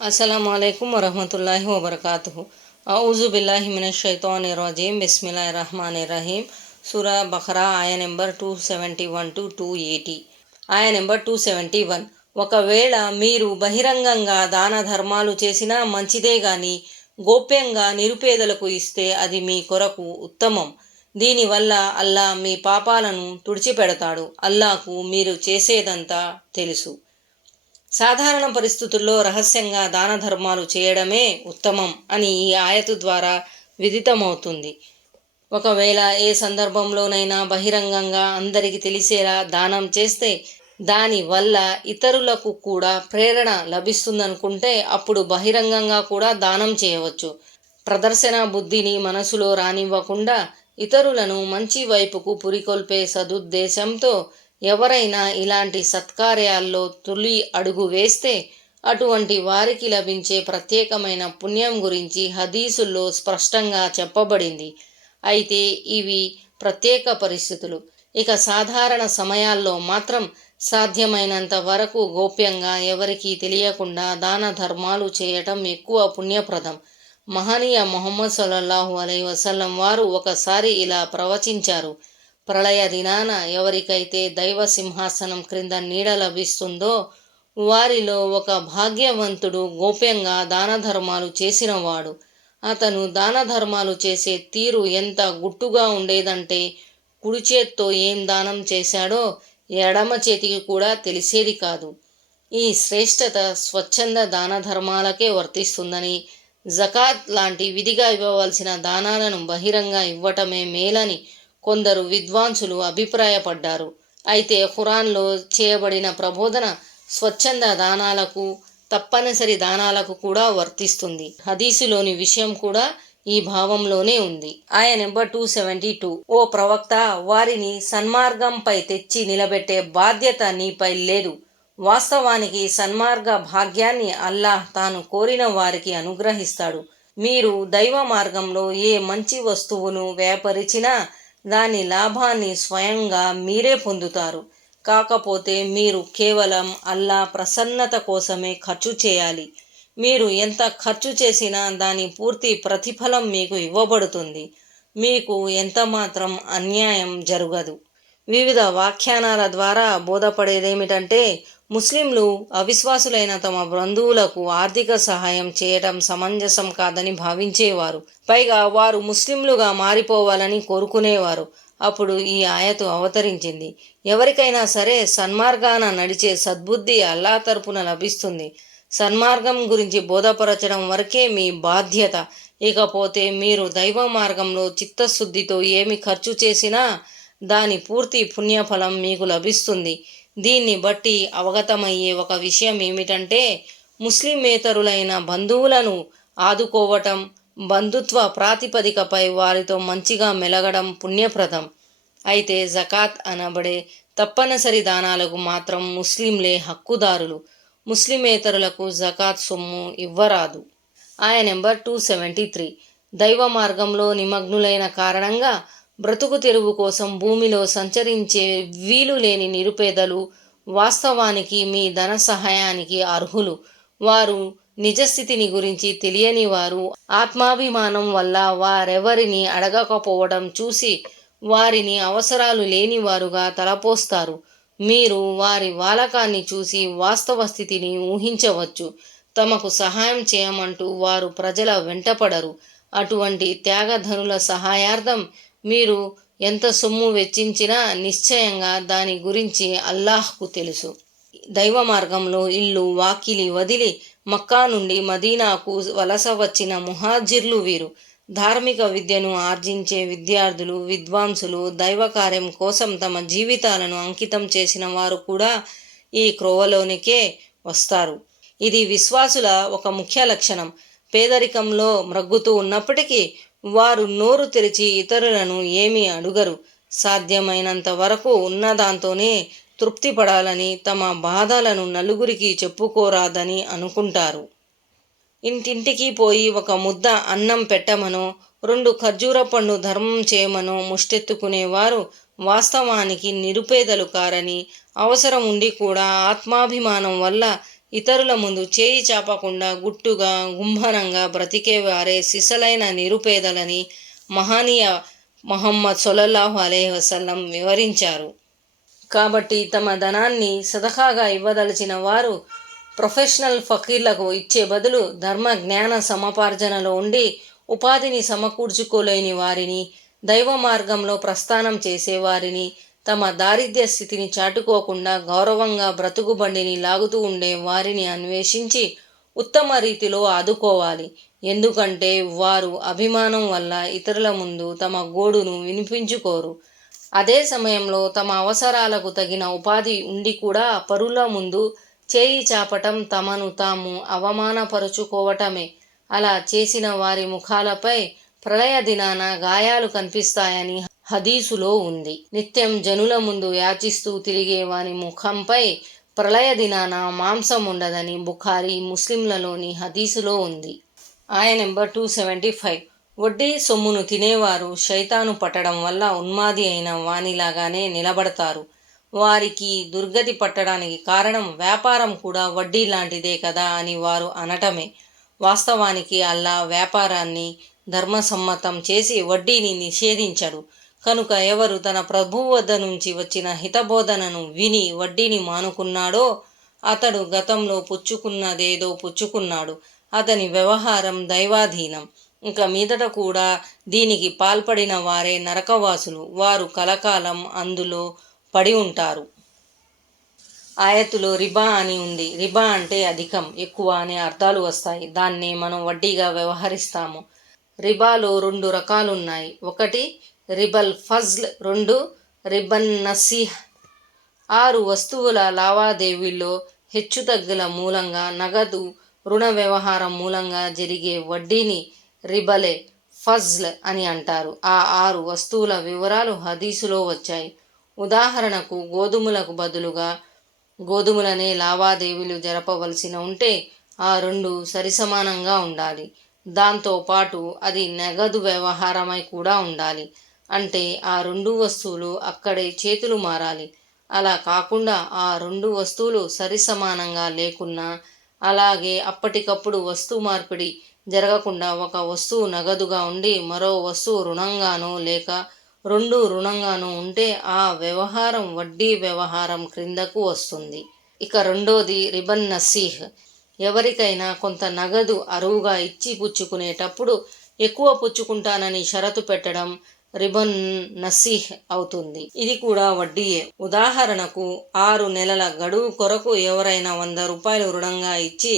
अस्सलामुअलैकुम वरहमतुल्लाहि वबरकातुहु। औज़ु बिल्लाहि मिनश्शैतानिर्रजीम बिस्मिल्लाहिर्रहमानिर्रहीम। सूरा बकरा आया నెంబర్ 271 to 280. ఆయ నెంబర్ 271. ఒకవేళ మీరు బహిరంగంగా దాన ధర్మాలు చేసినా మంచిదే గాని గోప్యంగా నిరుపేదలకు ఇస్తే అది మీ కొరకు ఉత్తమం. దీనివల్ల అల్లా మీ పాపాలను తుడిచిపెడతాడు. అల్లాకు మీరు చేసేదంతా తెలుసు. సాధారణ పరిస్థితుల్లో రహస్యంగా దాన ధర్మాలు చేయడమే ఉత్తమం అని ఈ ఆయతు ద్వారా విదితమవుతుంది. ఒకవేళ ఏ సందర్భంలోనైనా బహిరంగంగా అందరికీ తెలిసేలా దానం చేస్తే దాని వల్ల ఇతరులకు కూడా ప్రేరణ లభిస్తుందనుకుంటే అప్పుడు బహిరంగంగా కూడా దానం చేయవచ్చు. ప్రదర్శన బుద్ధిని మనసులో రానివ్వకుండా ఇతరులను మంచి వైపుకు పురికొల్పే సదుద్దేశంతో ఎవరైనా ఇలాంటి సత్కార్యాల్లో తొలి అడుగు వేస్తే అటువంటి వారికి లభించే ప్రత్యేకమైన పుణ్యం గురించి హదీసుల్లో స్పష్టంగా చెప్పబడింది. అయితే ఇవి ప్రత్యేక పరిస్థితులు. ఇక సాధారణ సమయాల్లో మాత్రం సాధ్యమైనంత వరకు గోప్యంగా ఎవరికీ తెలియకుండా దాన ధర్మాలు చేయటం ఎక్కువ పుణ్యప్రదం. మహనీయ ముహమ్మద్ సల్లల్లాహు అలైహి వసల్లం వారు ఒకసారి ఇలా ప్రవచించారు: ప్రళయ దినాన ఎవరికైతే దైవ సింహాసనం క్రింద నీడ లభిస్తుందో వారిలో ఒక భాగ్యవంతుడు గోప్యంగా దాన ధర్మాలు చేసినవాడు. అతను దాన ధర్మాలు చేసే తీరు ఎంత గుట్టుగా ఉండేదంటే కుడి చేత్తో ఏం దానం చేశాడో ఎడమ చేతికి కూడా తెలిసేది కాదు. ఈ శ్రేష్టత స్వచ్ఛంద దాన ధర్మాలకే వర్తిస్తుందని, జకాత్ లాంటి విధిగా ఇవ్వవలసిన దానాలను బహిరంగ ఇవ్వటమే మేలని కొందరు విద్వాంసులు అభిప్రాయపడ్డారు. అయితే ఖురాన్లో చేయబడిన ప్రబోధన స్వచ్ఛంద దానాలకు, తప్పనిసరి దానాలకు కూడా వర్తిస్తుంది. హదీసులోని విషయం కూడా ఈ భావంలోనే ఉంది. ఆయ నెంబర్ 272. ఓ ప్రవక్త, వారిని సన్మార్గంపై తెచ్చి నిలబెట్టే బాధ్యత నీపై లేదు. వాస్తవానికి సన్మార్గ భాగ్యాన్ని అల్లాహ్ తాను కోరిన వారికి అనుగ్రహిస్తాడు. మీరు దైవ మార్గంలో ఏ మంచి వస్తువును వ్యాపరిచినా దాని లాభాన్ని స్వయంగా మీరే పొందుతారు. కాకపోతే మీరు కేవలం అల్లా ప్రసన్నత కోసమే ఖర్చు చేయాలి. మీరు ఎంత ఖర్చు చేసినా దాని పూర్తి ప్రతిఫలం మీకు ఇవ్వబడుతుంది. మీకు ఎంతమాత్రం అన్యాయం జరగదు. వివిధ వ్యాఖ్యానాల ద్వారా బోధపడేదేమిటంటే ముస్లింలు అవిశ్వాసులైన తమ బంధువులకు ఆర్థిక సహాయం చేయడం సమంజసం కాదని భావించేవారు. పైగా వారు ముస్లింలుగా మారిపోవాలని కోరుకునేవారు. అప్పుడు ఈ ఆయతు అవతరించింది. ఎవరికైనా సరే సన్మార్గాన నడిచే సద్బుద్ధి అల్లా తరపున లభిస్తుంది. సన్మార్గం గురించి బోధపరచడం వరకే మీ బాధ్యత. ఇకపోతే మీరు దైవ మార్గంలో చిత్తశుద్ధితో ఏమి ఖర్చు చేసినా దాని పూర్తి పుణ్యఫలం మీకు లభిస్తుంది. దీన్ని బట్టి అవగతమయ్యే ఒక విషయం ఏమిటంటే ముస్లిమేతరులైన బంధువులను ఆదుకోవటం, బంధుత్వ ప్రాతిపదికపై వారితో మంచిగా మెలగడం పుణ్యప్రదం. అయితే జకాత్ అనబడే తప్పనిసరి దానాలకు మాత్రం ముస్లింలే హక్కుదారులు. ముస్లిమేతరులకు జకాత్ సొమ్ము ఇవ్వరాదు. ఆయ నెంబర్ 273. దైవ మార్గంలో నిమగ్నులైన కారణంగా బ్రతుకు తెరువు కోసం భూమిలో సంచరించే వీలు లేని నిరుపేదలు వాస్తవానికి మీ ధన సహాయానికి అర్హులు. వారు నిజస్థితిని గురించి తెలియని వారు. ఆత్మాభిమానం వల్ల వారెవరిని అడగకపోవడం చూసి వారిని అవసరాలు లేని వారుగా తలపోస్తారు. మీరు వారి వాలకాన్ని చూసి వాస్తవ స్థితిని ఊహించవచ్చు. తమకు సహాయం చేయమంటూ వారు ప్రజల వెంటపడరు. అటువంటి త్యాగధనుల సహాయార్థం మీరు ఎంత సొమ్ము వెచ్చించినా నిశ్చయంగా దాని గురించి అల్లాహ్కు తెలుసు. దైవ మార్గంలో ఇల్లు వాకిలి వదిలి మక్కా నుండి మదీనాకు వలస వచ్చిన ముహాజిర్లు వీరు. ధార్మిక విద్యను ఆర్జించే విద్యార్థులు, విద్వాంసులు, దైవ కార్యం కోసం తమ జీవితాలను అంకితం చేసిన వారు కూడా ఈ క్రోవలోనికే వస్తారు. ఇది విశ్వాసుల ఒక ముఖ్య లక్షణం. పేదరికంలో మ్రగ్గుతూ ఉన్నప్పటికీ వారు నోరు తెరిచి ఇతరులను ఏమీ అడుగరు. సాధ్యమైనంత వరకు ఉన్నదాంతోనే తృప్తి పడాలని, తమ బాధలను నలుగురికి చెప్పుకోరాదని అనుకుంటారు. ఇంటింటికి పోయి ఒక ముద్ద అన్నం పెట్టమనో 2 ఖర్జూర పండు ధర్మం చేయమనో ముష్టెత్తుకునేవారు వాస్తవానికి నిరుపేదలు కారని, అవసరం ఉండి కూడా ఆత్మాభిమానం వల్ల ఇతరుల ముందు చేయి చాపకుండా గుట్టుగా గుంభనంగా బ్రతికేవారే సిసలైన నిరుపేదలని మహనీయ ముహమ్మద్ సొల్లల్లాహు అలైహి వసల్లం వివరించారు. కాబట్టి తమ ధనాన్ని సదకాగా ఇవ్వదలిచిన వారు ప్రొఫెషనల్ ఫకీర్లకు ఇచ్చే బదులు ధర్మ జ్ఞాన సముపార్జనలో ఉండి ఉపాధిని సమకూర్చుకోలేని వారిని, దైవ మార్గంలో ప్రస్థానం చేసేవారిని, తమ దారిద్ర్య స్థితిని చాటుకోకుండా గౌరవంగా బ్రతుకుబండిని లాగుతూ ఉండే వారిని అన్వేషించి ఉత్తమ రీతిలో ఆదుకోవాలి. ఎందుకంటే వారు అభిమానం వల్ల ఇతరుల ముందు తమ గోడును వినిపించుకోరు. అదే సమయంలో తమ అవసరాలకు తగిన ఉపాధి ఉండి కూడా పరుల ముందు చేయి చాపటం తమను తాము అవమానపరుచుకోవటమే. అలా చేసిన వారి ముఖాలపై ప్రళయ దినాన గాయాలు కనిపిస్తాయని హదీసులో ఉంది. నిత్యం జనుల ముందు యాచిస్తూ తిరిగే వాని ముఖంపై ప్రళయ దినాన మాంసం ఉండదని బుఖారీ, ముస్లింలలోని హదీసులో ఉంది. ఆయన నెంబర్ 275. వడ్డీ సొమ్మును తినేవారు శైతాను పట్టడం వల్ల ఉన్మాది అయిన వానిలాగానే నిలబడతారు. వారికి దుర్గతి పట్టడానికి కారణం వ్యాపారం కూడా వడ్డీ లాంటిదే కదా అని వారు అనటమే. వాస్తవానికి అల్లా వ్యాపారాన్ని ధర్మసమ్మతం చేసి వడ్డీని నిషేధించడు. కనుక ఎవరు తన ప్రభువు వద్ద నుంచి వచ్చిన హితబోధనను విని వడ్డీని మానుకున్నాడో అతడు గతంలో పుచ్చుకున్నదేదో పుచ్చుకున్నాడు. అతని వ్యవహారం దైవాధీనం. ఇక మీదట కూడా దీనికి పాల్పడిన వారే నరకవాసులు. వారు కలకాలం అందులో పడి ఉంటారు. ఆయతులో రిబా అని ఉంది. రిబా అంటే అధికం, ఎక్కువ అనే అర్థాలు వస్తాయి. దాన్నే మనం వడ్డీగా వ్యవహరిస్తాము. రిబాలో 2 రకాలున్నాయి. 1 రిబల్ ఫజ్ల్, 2 రిబన్ నసీహ్. 6 వస్తువుల లావాదేవీల్లో హెచ్చుతగ్గుల మూలంగా నగదు రుణ వ్యవహారం మూలంగా జరిగే వడ్డీని రిబలే ఫజ్ల్ అని అంటారు. ఆ 6 వస్తువుల వివరాలు హదీసులో వచ్చాయి. ఉదాహరణకు గోధుమలకు బదులుగా గోధుమలనే లావాదేవీలు జరపవలసిన ఉంటే ఆ 2 సరిసమానంగా ఉండాలి. దాంతోపాటు అది నగదు వ్యవహారమై కూడా ఉండాలి. అంటే ఆ 2 వస్తువులు అక్కడే చేతులు మారాలి. అలా కాకుండా ఆ 2 వస్తువులు సరిసమానంగా లేకున్నా, అలాగే అప్పటికప్పుడు వస్తు మార్పిడి జరగకుండా ఒక వస్తువు నగదుగా ఉండి మరో వస్తువు రుణంగానో లేక 2 రుణంగానో ఉంటే ఆ వ్యవహారం వడ్డీ వ్యవహారం క్రిందకు వస్తుంది. ఇక రెండోది రిబన్ నసీహ్. ఎవరికైనా కొంత నగదు అరువుగా ఇచ్చి పుచ్చుకునేటప్పుడు ఎక్కువ పుచ్చుకుంటానని షరతు పెట్టడం రిబన్ నసీహ్ అవుతుంది. ఇది కూడా వడ్డీయే. ఉదాహరణకు 6 నెలల గడువు కొరకు ఎవరైనా 100 రూపాయలు రుణంగా ఇచ్చి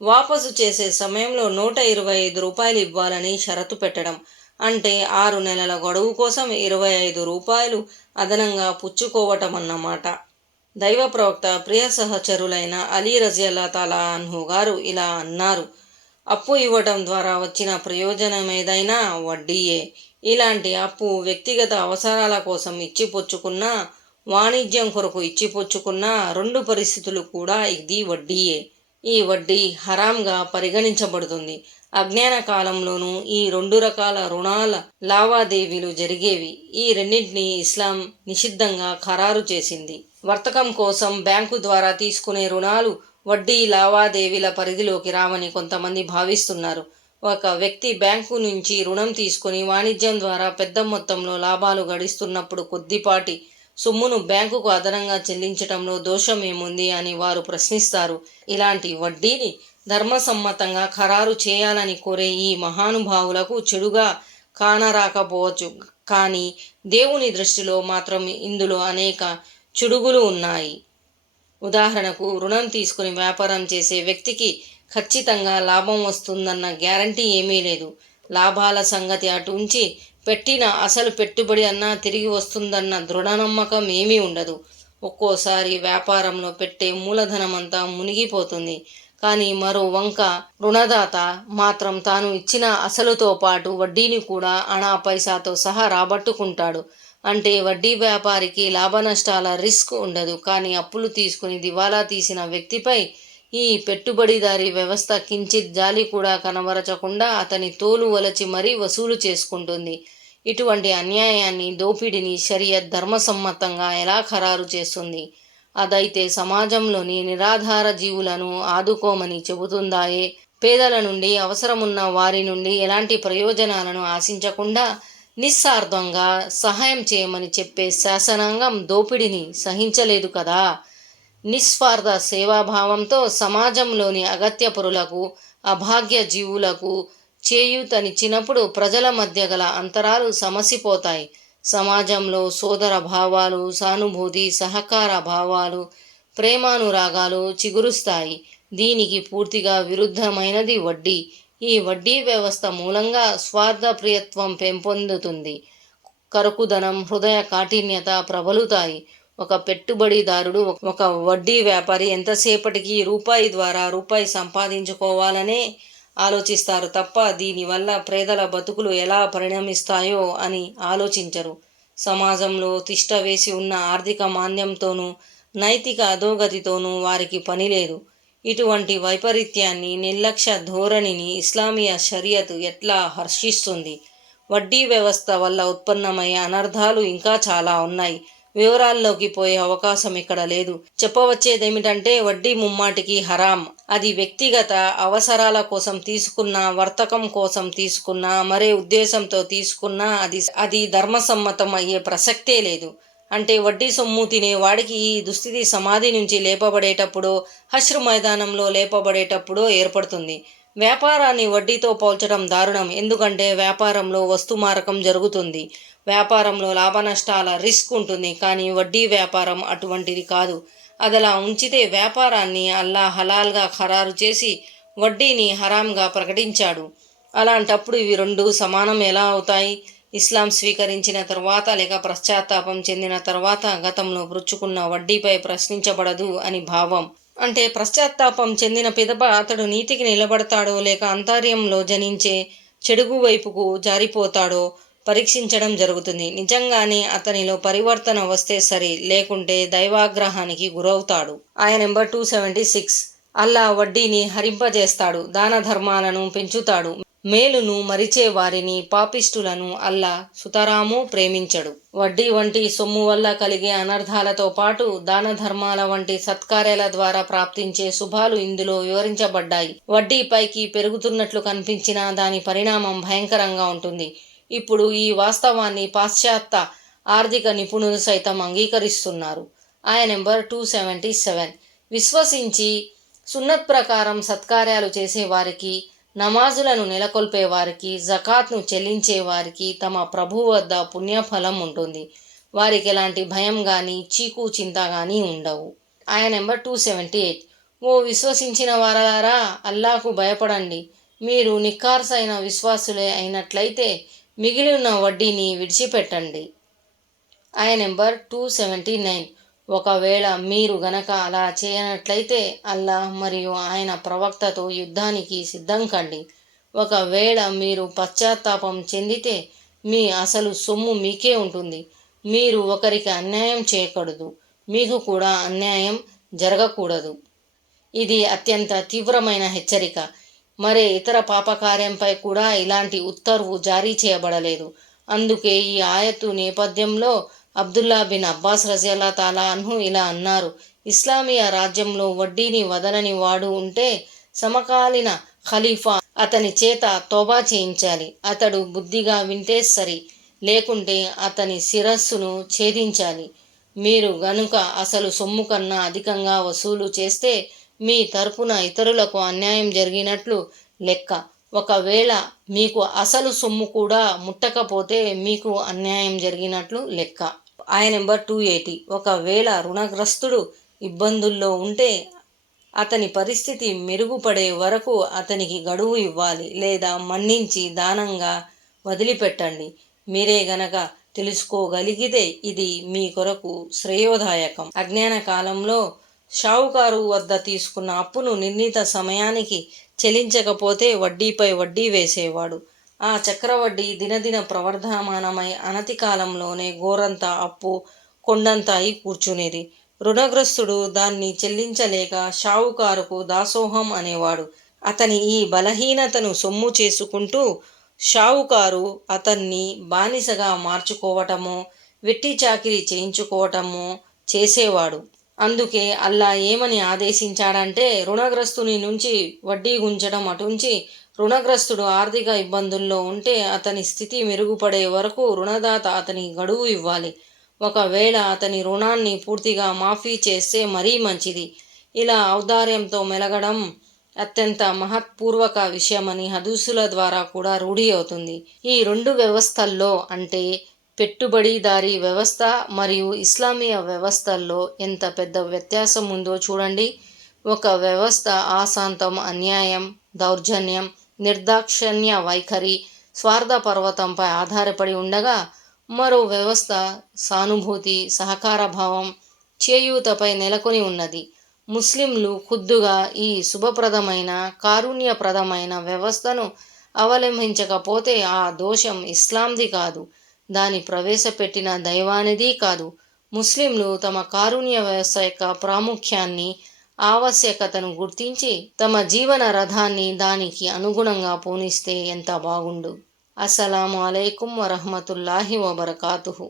వాపసు చేసే సమయంలో 125 రూపాయలు ఇవ్వాలని షరతు పెట్టడం. అంటే 6 నెలల గడువు కోసం 25 రూపాయలు అదనంగా పుచ్చుకోవటమన్నమాట. దైవ ప్రవక్త ప్రియ సహచరులైన అలీ రజియల్లాహు తాలా అన్హు గారు ఇలా అన్నారు: అప్పు ఇవ్వటం ద్వారా వచ్చిన ప్రయోజనమేదైనా వడ్డీయే. ఇలాంటి అప్పు వ్యక్తిగత అవసరాల కోసం ఇచ్చిపుచ్చుకున్నా, వాణిజ్యం కొరకు ఇచ్చిపుచ్చుకున్నా 2 పరిస్థితులు కూడా ఇది వడ్డీయే. ఈ వడ్డీ హరాంగా పరిగణించబడుతుంది. అజ్ఞాన కాలంలోనూ ఈ 2 రకాల రుణాల లావాదేవీలు జరిగేవి. ఈ రెండింటినీ ఇస్లాం నిషిద్ధంగా ఖరారు చేసింది. వర్తకం కోసం బ్యాంకు ద్వారా తీసుకునే రుణాలు వడ్డీ లావాదేవీల పరిధిలోకి రావని కొంతమంది భావిస్తున్నారు. ఒక వ్యక్తి బ్యాంకు నుంచి రుణం తీసుకుని వాణిజ్యం ద్వారా పెద్ద మొత్తంలో లాభాలు గడిస్తున్నప్పుడు కొద్దిపాటి సొమ్మును బ్యాంకుకు అదనంగా చెల్లించటంలో దోషం ఏముంది అని వారు ప్రశ్నిస్తారు. ఇలాంటి వడ్డీని ధర్మసమ్మతంగా ఖరారు చేయాలని కోరే ఈ మహానుభావులకు చెడుగా కానరాకపోవచ్చు. కానీ దేవుని దృష్టిలో మాత్రం ఇందులో అనేక చెడుగులు ఉన్నాయి. ఉదాహరణకు రుణం తీసుకుని వ్యాపారం చేసే వ్యక్తికి ఖచ్చితంగా లాభం వస్తుందన్న గ్యారంటీ ఏమీ లేదు. లాభాల సంగతి అటు ఉంచి పెట్టిన అసలు పెట్టుబడి అన్నా తిరిగి వస్తుందన్న దృఢ నమ్మకం ఏమీ ఉండదు. ఒక్కోసారి వ్యాపారంలో పెట్టే మూలధనమంతా మునిగిపోతుంది. కానీ మరో వంక రుణదాత మాత్రం తాను ఇచ్చిన అసలుతో పాటు వడ్డీని కూడా అణా పైసాతో సహా రాబట్టుకుంటాడు. అంటే వడ్డీ వ్యాపారికి లాభ నష్టాల రిస్క్ ఉండదు. కానీ అప్పులు తీసుకుని దివాలా తీసిన వ్యక్తిపై ఈ పెట్టుబడిదారీ వ్యవస్థ కించిత్ జాలి కూడా కనబరచకుండా అతని తోలు వలచి మరీ వసూలు చేసుకుంటుంది. ఇటువంటి అన్యాయాన్ని, దోపిడిని షరియత్ ధర్మసమ్మతంగా ఎలా ఖరారు చేస్తుంది? అదైతే సమాజంలోని నిరాధార జీవులను ఆదుకోమని చెబుతుందాయే. పేదల నుండి, అవసరమున్న వారి నుండి ఎలాంటి ప్రయోజనాలను ఆశించకుండా నిస్సార్థంగా సహాయం చేయమని చెప్పే శాసనాంగం దోపిడిని సహించలేదు కదా. నిస్వార్థ సేవాభావంతో సమాజంలోని అగత్య పరులకు, అభాగ్య జీవులకు చేయూతనిచ్చినప్పుడు ప్రజల మధ్య గల అంతరాలు సమసిపోతాయి. సమాజంలో సోదర భావాలు, సానుభూతి, సహకార భావాలు, ప్రేమానురాగాలు చిగురుస్తాయి. దీనికి పూర్తిగా విరుద్ధమైనది వడ్డీ. ఈ వడ్డీ వ్యవస్థ మూలంగా స్వార్థప్రియత్వం పెంపొందుతుంది. కరుకుదనం, హృదయ కాఠిన్యత ప్రబలుతాయి. ఒక పెట్టుబడిదారుడు, ఒక వడ్డీ వ్యాపారి ఎంతసేపటికి రూపాయి ద్వారా రూపాయి సంపాదించుకోవాలనే ఆలోచిస్తారు తప్ప దీనివల్ల పేదల బతుకులు ఎలా పరిణమిస్తాయో అని ఆలోచించరు. సమాజంలో తిష్టవేసి ఉన్న ఆర్థిక మాంద్యంతోనూ, నైతిక అధోగతితోనూ వారికి పనిలేదు. ఇటువంటి వైపరీత్యాన్ని, నిర్లక్ష్య ధోరణిని ఇస్లామియా షరియత్ ఎట్లా హర్షిస్తుంది? వడ్డీ వ్యవస్థ వల్ల ఉత్పన్నమయ్యే అనర్థాలు ఇంకా చాలా ఉన్నాయి. వివరాల్లోకి పోయే అవకాశం ఇక్కడ లేదు. చెప్పవచ్చేదేమిటంటే వడ్డీ ముమ్మాటికి హరాం. అది వ్యక్తిగత అవసరాల కోసం తీసుకున్నా, వర్తకం కోసం తీసుకున్నా, మరే ఉద్దేశంతో తీసుకున్నా అది ధర్మసమ్మతం అయ్యే ప్రసక్తే లేదు. అంటే వడ్డీ సొమ్ము తినే వాడికి ఈ దుస్థితి సమాధి నుంచి లేపబడేటప్పుడో, హష్ర్ మైదానంలో లేపబడేటప్పుడో ఏర్పడుతుంది. వ్యాపారాన్ని వడ్డీతో పోల్చడం దారుణం. ఎందుకంటే వ్యాపారంలో వస్తుమారకం జరుగుతుంది. వ్యాపారంలో లాభనష్టాల రిస్క్ ఉంటుంది. కానీ వడ్డీ వ్యాపారం అటువంటిది కాదు. అదలా ఉంచితే వ్యాపారాన్ని అల్లా హలాల్గా ఖరారు చేసి వడ్డీని హరాంగా ప్రకటించాడు. అలాంటప్పుడు ఇవి రెండు సమానం ఎలా అవుతాయి? ఇస్లాం స్వీకరించిన తర్వాత లేక పశ్చాత్తాపం చెందిన తర్వాత గతంలో పుచ్చుకున్న వడ్డీపై ప్రశ్నించబడదు అని భావం. అంటే పశ్చాత్తాపం చెందిన పిదప అతడు నీతికి నిలబడతాడో లేక అంతర్యంలో జనించే చెడుగు వైపుకు జారిపోతాడో పరీక్షించడం జరుగుతుంది. నిజంగానే అతనిలో పరివర్తన వస్తే సరి, లేకుంటే దైవాగ్రహానికి గురవుతాడు. ఆయా నెంబర్ 276. అల్లా వడ్డీని హరింపజేస్తాడు, దాన ధర్మాలను పెంచుతాడు. మేలును మరిచే వారిని, పాపిష్టులను అల్లా సుతరాము ప్రేమించడు. వడ్డీ వంటి సొమ్ము వల్ల కలిగే అనర్థాలతో పాటు దాన ధర్మాల వంటి సత్కార్యాల ద్వారా ప్రాప్తించే శుభాలు ఇందులో వివరించబడ్డాయి. వడ్డీ పైకి పెరుగుతున్నట్లు కనిపించినా దాని పరిణామం భయంకరంగా ఉంటుంది. ఇప్పుడు ఈ వాస్తవాన్ని పాశ్చాత్య ఆర్థిక నిపుణులు సైతం అంగీకరిస్తున్నారు. ఆయా నెంబర్ 277. విశ్వసించి సున్నత్ ప్రకారం సత్కార్యాలు చేసేవారికి, నమాజులను నెలకొల్పేవారికి, జకాత్ను చెల్లించేవారికి తమ ప్రభువు వద్ద పుణ్యఫలం ఉంటుంది. వారికి ఎలాంటి భయం కానీ, చీకు చింత కానీ ఉండవు. ఆయా నెంబర్ 278. ఓ విశ్వసించిన వారలారా, అల్లాకు భయపడండి. మీరు నిఖార్సైన విశ్వాసులే అయినట్లయితే మిగిలి ఉన్న వడ్డీని విడిచిపెట్టండి. ఆయా నెంబర్ 279. ఒకవేళ మీరు గనక అలా చేయనట్లయితే అల్లాహ్ మరియు ఆయన ప్రవక్తతో యుద్ధానికి సిద్ధం కండి. ఒకవేళ మీరు పశ్చాత్తాపం చెందితే మీ అసలు సొమ్ము మీకే ఉంటుంది. మీరు ఒకరికి అన్యాయం చేయకూడదు, మీకు కూడా అన్యాయం జరగకూడదు. ఇది అత్యంత తీవ్రమైన హెచ్చరిక. మరే ఇతర పాపకార్యంపై కూడా ఇలాంటి ఉత్తర్వు జారీ చేయబడలేదు. అందుకే ఈ ఆయతు నేపథ్యంలో అబ్దుల్లా బిన్ అబ్బాస్ రజియల్లాహు తాలా అన్హు ఇలా అన్నారు: ఇస్లామియా రాజ్యంలో వడ్డీని వదలని వాడు ఉంటే సమకాలీన ఖలీఫా అతని చేత తోబా చేయించాలి. అతడు బుద్ధిగా వింటే సరి, లేకుంటే అతని శిరస్సును ఛేదించాలి. మీరు గనుక అసలు సొమ్ము కన్నా అధికంగా వసూలు చేస్తే మీ తరపున ఇతరులకు అన్యాయం జరిగినట్లు లెక్క. ఒకవేళ మీకు అసలు సొమ్ము కూడా ముట్టకపోతే మీకు అన్యాయం జరిగినట్లు లెక్క. ఆయా నెంబర్ 280. ఒకవేళ రుణగ్రస్తుడు ఇబ్బందుల్లో ఉంటే అతని పరిస్థితి మెరుగుపడే వరకు అతనికి గడువు ఇవ్వాలి, లేదా మన్నించి దానంగా వదిలిపెట్టండి. మీరే గనక తెలుసుకోగలిగితే ఇది మీ కొరకు శ్రేయోదాయకం. అజ్ఞాన కాలంలో షావుకారు వద్ద తీసుకున్న అప్పును నిర్ణీత సమయానికి చెల్లించకపోతే వడ్డీపై వడ్డీ వేసేవాడు. ఆ చక్రవడ్డీ దినదిన ప్రవర్ధమానమై అనతి కాలంలోనే గోరంత అప్పు కొండంత అయి కూర్చునేది. రుణగ్రస్తుడు దాన్ని చెల్లించలేక షావుకారుకు దాసోహం అనేవాడు. అతని ఈ బలహీనతను సొమ్ము చేసుకుంటూ షావుకారు అతన్ని బానిసగా మార్చుకోవటమో, వెట్టి చాకిరీ చేయించుకోవటమో చేసేవాడు. అందుకే అల్లా ఏమని ఆదేశించాడంటే, రుణగ్రస్తుని నుంచి వడ్డీ గుంచడం అటుంచి, రుణగ్రస్తుడు ఆర్థిక ఇబ్బందుల్లో ఉంటే అతని స్థితి మెరుగుపడే వరకు రుణదాత అతని గడువు ఇవ్వాలి. ఒకవేళ అతని రుణాన్ని పూర్తిగా మాఫీ చేస్తే మరీ మంచిది. ఇలా ఔదార్యంతో మెలగడం అత్యంత మహత్పూర్వక విషయమని హదీసుల ద్వారా కూడా రూఢి అవుతుంది. ఈ రెండు వ్యవస్థల్లో అంటే పెట్టుబడిదారీ వ్యవస్థ మరియు ఇస్లామీయ వ్యవస్థల్లో ఎంత పెద్ద వ్యత్యాసం ఉందో చూడండి. ఒక వ్యవస్థ ఆశాంతం అన్యాయం, దౌర్జన్యం, నిర్దాక్షిణ్య వైఖరి, స్వార్థపర్వతంపై ఆధారపడి ఉండగా, మరో వ్యవస్థ సానుభూతి, సహకార భావం, చేయూతపై నెలకొని ఉన్నది. ముస్లింలు ఖుద్దుగా ఈ శుభప్రదమైన, కారుణ్యప్రదమైన వ్యవస్థను అవలంబించకపోతే ఆ దోషం ఇస్లాంది కాదు, దాని ప్రవేశపెట్టిన దైవానిది కాదు. ముస్లింలు తమ కారుణ్య వ్యవస్థ యొక్క ప్రాముఖ్యాన్ని, ఆవశ్యకతను గుర్తించి తమ జీవన రథాన్ని దానికి అనుగుణంగా పోనిస్తే ఎంత బాగుండు. అస్సలాము అలైకుం వరహ్మతుల్లాహి వబరకాతుహు.